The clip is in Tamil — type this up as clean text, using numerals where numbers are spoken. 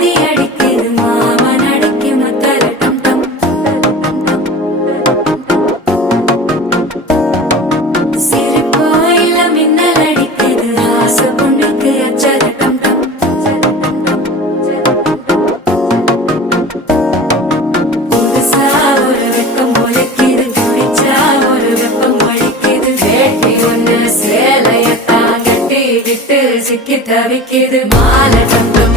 முந்தி அடிக்குது மாமன் அடிக்கு மத்தல டம் டம் சிரிப்போ இல்ல மின்னல் அடிக்குது ஆசை பொண்ணுக்கு அச்சத டம் டம் புதுசா ஒரு வெக்கம் முளைக்குது குடிச்சா ஒரு வெப்பம் அடிக்குது வேட்டி ஒண்ணு சேலையத்தான் கட்டி விட்டு சிக்கி தவிக்குது மாலை டம் டம்